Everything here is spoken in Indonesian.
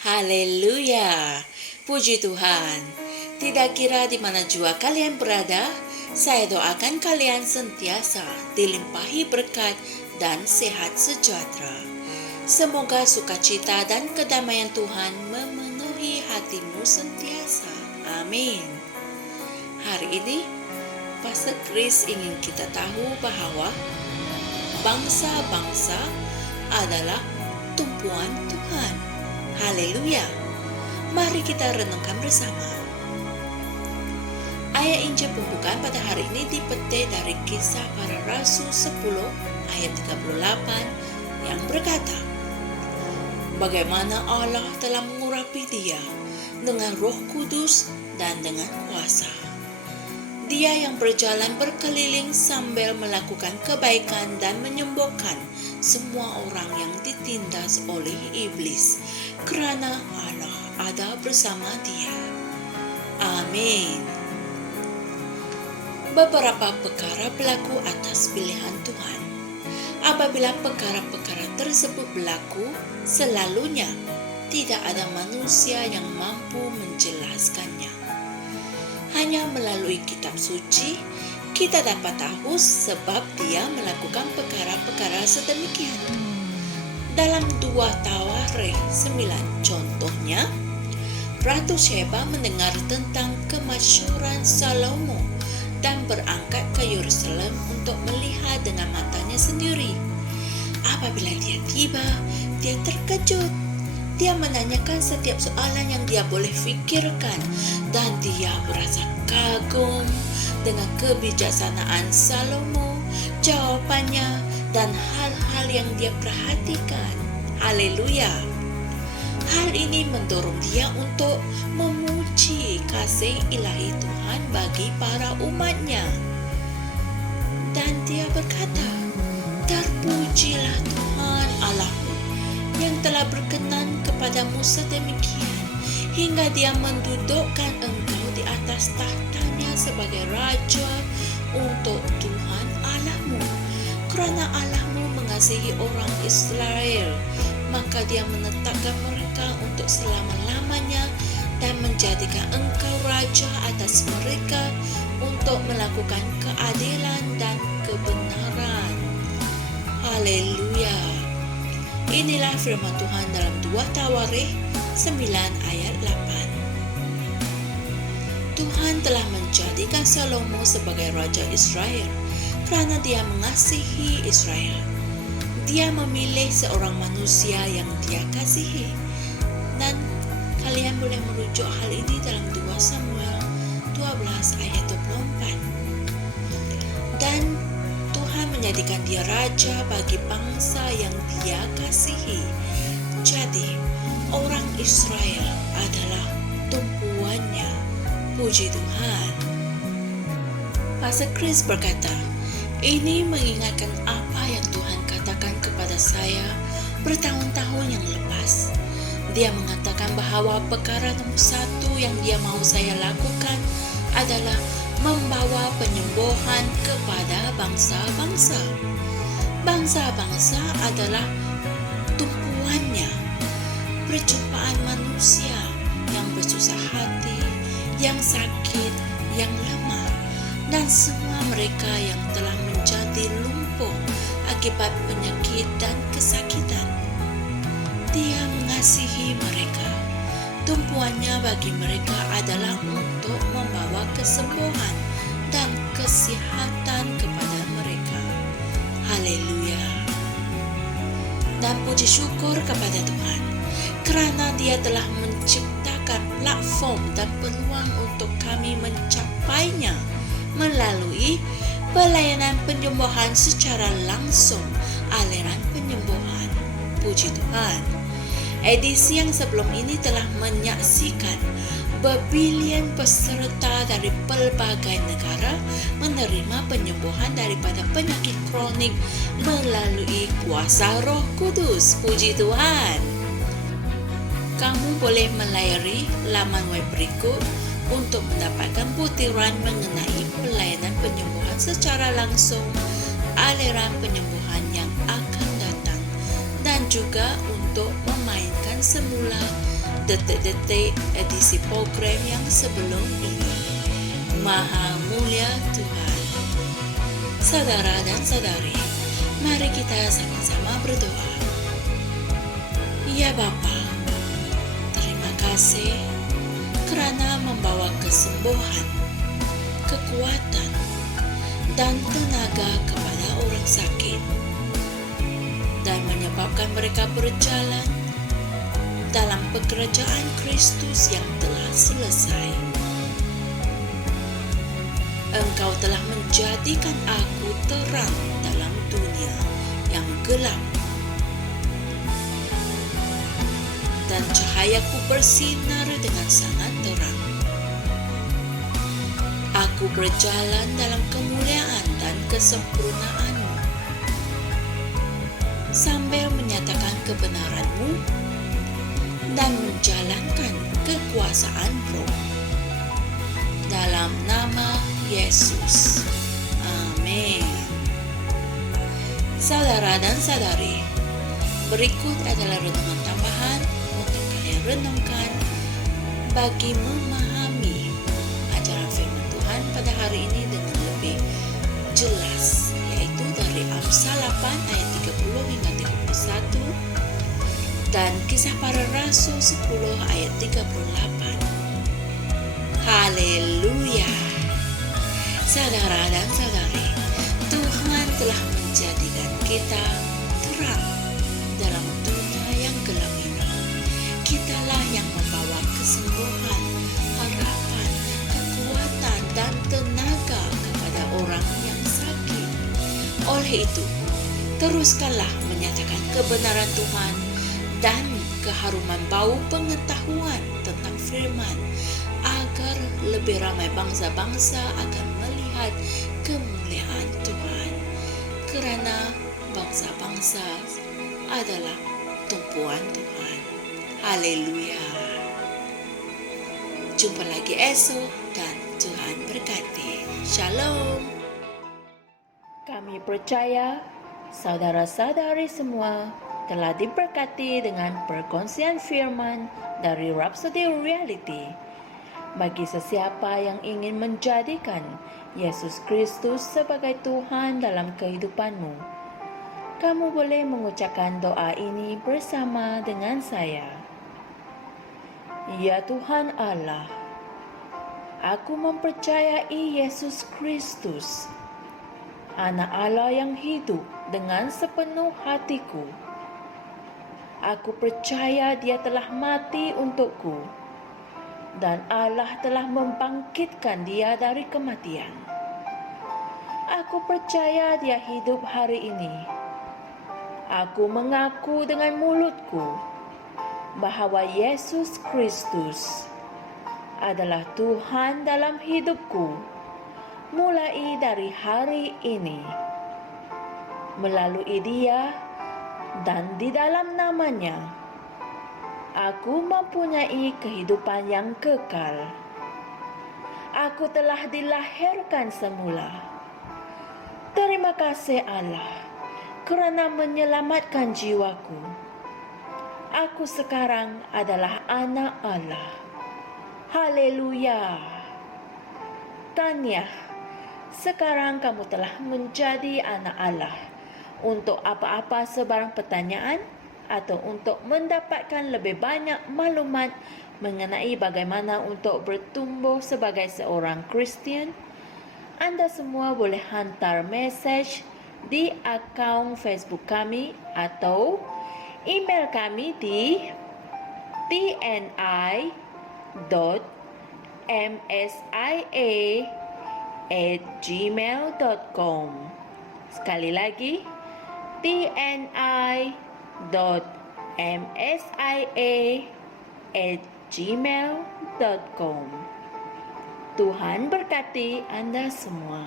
Haleluya, puji Tuhan. Tidak kira di mana jua kalian berada, saya doakan kalian sentiasa dilimpahi berkat dan sehat sejahtera. Semoga sukacita dan kedamaian Tuhan memenuhi hatimu sentiasa. Amin. Hari ini, Pastor Chris ingin kita tahu bahwa bangsa-bangsa adalah tumpuan Tuhan. Haleluya. Mari kita renungkan bersama. Ayat Injil pembukaan pada hari ini dipetik dari Kisah Para Rasul 10 ayat 38 yang berkata, bagaimana Allah telah mengurapi dia dengan Roh Kudus dan dengan kuasa. Dia yang berjalan berkeliling sambil melakukan kebaikan dan menyembuhkan semua orang yang ditindas oleh iblis, kerana Allah ada bersama dia. Amin. Beberapa perkara berlaku atas pilihan Tuhan. Apabila perkara-perkara tersebut berlaku, selalunya tidak ada manusia yang mampu menjelaskannya. Hanya melalui kitab suci, kita dapat tahu sebab dia melakukan perkara-perkara sedemikian. Dalam 2 Tawarikh 9 contohnya, Ratu Sheba mendengar tentang kemasyhuran Salomo dan berangkat ke Yerusalem untuk melihat dengan matanya sendiri. Apabila dia tiba, dia terkejut. Dia menanyakan setiap soalan yang dia boleh fikirkan dan dia merasa kagum dengan kebijaksanaan Salomo, jawapannya, dan hal-hal yang dia perhatikan. Haleluya. Hal ini mendorong dia untuk memuji kasih ilahi Tuhan bagi para umatnya. Dan dia berkata, terpujilah Tuhan Allahmu yang telah berkenan kepadamu sedemikian, hingga dia mendudukkan engkau di atas tahtanya sebagai raja untuk Tuhan Allahmu. Kerana Allahmu mengasihi orang Israel, maka dia menetapkan mereka untuk selama-lamanya dan menjadikan engkau raja atas mereka untuk melakukan keadilan dan kebenaran. Haleluya. Inilah firman Tuhan dalam 2 Tawarikh 9 ayat 8. Tuhan telah menjadikan Salomo sebagai raja Israel kerana dia mengasihi Israel. Dia memilih seorang manusia yang dia kasihi. Dan kalian boleh merujuk hal ini dalam 2 Samuel 12 ayat 24. Dan Tuhan menjadikan dia raja bagi bangsa yang dia kasihi. Jadi, orang Israel adalah tumpuannya. Puji Tuhan. Pastor Chris berkata, ini mengingatkan apa yang Tuhan katakan kepada saya bertahun-tahun yang lepas. Dia mengatakan bahawa perkara nomor 1 yang dia mahu saya lakukan adalah membawa penyembuhan kepada bangsa-bangsa. Bangsa-bangsa adalah tumpuannya. Perjumpaan manusia yang bersusah hati, yang sakit, yang lemah, dan semua mereka yang telah menjadi lumpuh akibat penyakit dan kesakitan. Dia mengasihi mereka. Tumpuannya bagi mereka adalah untuk membawa kesembuhan dan kesihatan kepada mereka. Haleluya. Dan puji syukur kepada Tuhan kerana dia telah menciptakan platform dan peluang untuk kami mencapainya melalui pelayanan penyembuhan secara langsung, aliran penyembuhan. Puji Tuhan. Edisi yang sebelum ini telah menyaksikan berbilion peserta dari pelbagai negara menerima penyembuhan daripada penyakit kronik melalui kuasa Roh Kudus. Puji Tuhan. Kamu boleh melayari laman web berikut untuk mendapatkan butiran mengenai pelayanan penyembuhan secara langsung, aliran penyembuhan yang akan datang, dan juga untuk memainkan semula detik-detik edisi program yang sebelum ini. Maha mulia Tuhan. Saudara dan saudari, mari kita sama-sama berdoa. Ya Bapa, terima kasih karena membawa kesembuhan, kekuatan, dan tenaga kepada orang sakit, dan menyebabkan mereka berjalan dalam pekerjaan Kristus yang telah selesai. Engkau telah menjadikan aku terang dalam dunia yang gelap, dan cahayaku bersinar dengan sangat terang. Aku berjalan dalam kemuliaan dan kesempurnaan-Mu, sambil menyatakan kebenaran-Mu dan menjalankan kekuasaan Roh. Dalam nama Yesus. Amin. Saudara dan saudari, berikut adalah renungan tambahan untuk kalian renungkan bagi memahami ajaran firman Tuhan pada hari ini dengan lebih jelas, yaitu dari Amsal 8 ayat 30 hingga 31 dan Kisah Para Rasul 10 ayat 38. Haleluya. Saudara dan saudari, Tuhan telah menjadikan kita terang dalam dunia yang gelap ini. Kitalah yang membawa kesembuhan, harapan, kekuatan, dan tenaga kepada orang yang sakit. Oleh itu, teruskanlah menyatakan kebenaran Tuhan dan keharuman bau pengetahuan tentang firman, agar lebih ramai bangsa-bangsa akan melihat kemuliaan Tuhan, karena bangsa-bangsa adalah tumpuan Tuhan. Haleluya. Jumpa lagi esok dan Tuhan berkati. Shalom. Kami percaya saudara-saudari semua telah diberkati dengan perkongsian firman dari Rhapsody Reality. Bagi sesiapa yang ingin menjadikan Yesus Kristus sebagai Tuhan dalam kehidupanmu, kamu boleh mengucapkan doa ini bersama dengan saya. Ya Tuhan Allah, aku mempercayai Yesus Kristus, Anak Allah yang hidup dengan sepenuh hatiku. Aku percaya Dia telah mati untukku, dan Allah telah membangkitkan Dia dari kematian. Aku percaya Dia hidup hari ini. Aku mengaku dengan mulutku bahwa Yesus Kristus adalah Tuhan dalam hidupku mulai dari hari ini. Melalui Dia dan di dalam nama-Nya, aku mempunyai kehidupan yang kekal. Aku telah dilahirkan semula. Terima kasih Allah kerana menyelamatkan jiwaku. Aku sekarang adalah anak Allah. Haleluya. Tanya, sekarang kamu telah menjadi anak Allah. Untuk apa-apa sebarang pertanyaan atau untuk mendapatkan lebih banyak maklumat mengenai bagaimana untuk bertumbuh sebagai seorang Kristian, Anda semua boleh hantar mesej di akaun Facebook kami atau email kami di tni.msia@gmail.com. Sekali lagi, tni.msia@gmail.com. Tuhan berkati Anda semua.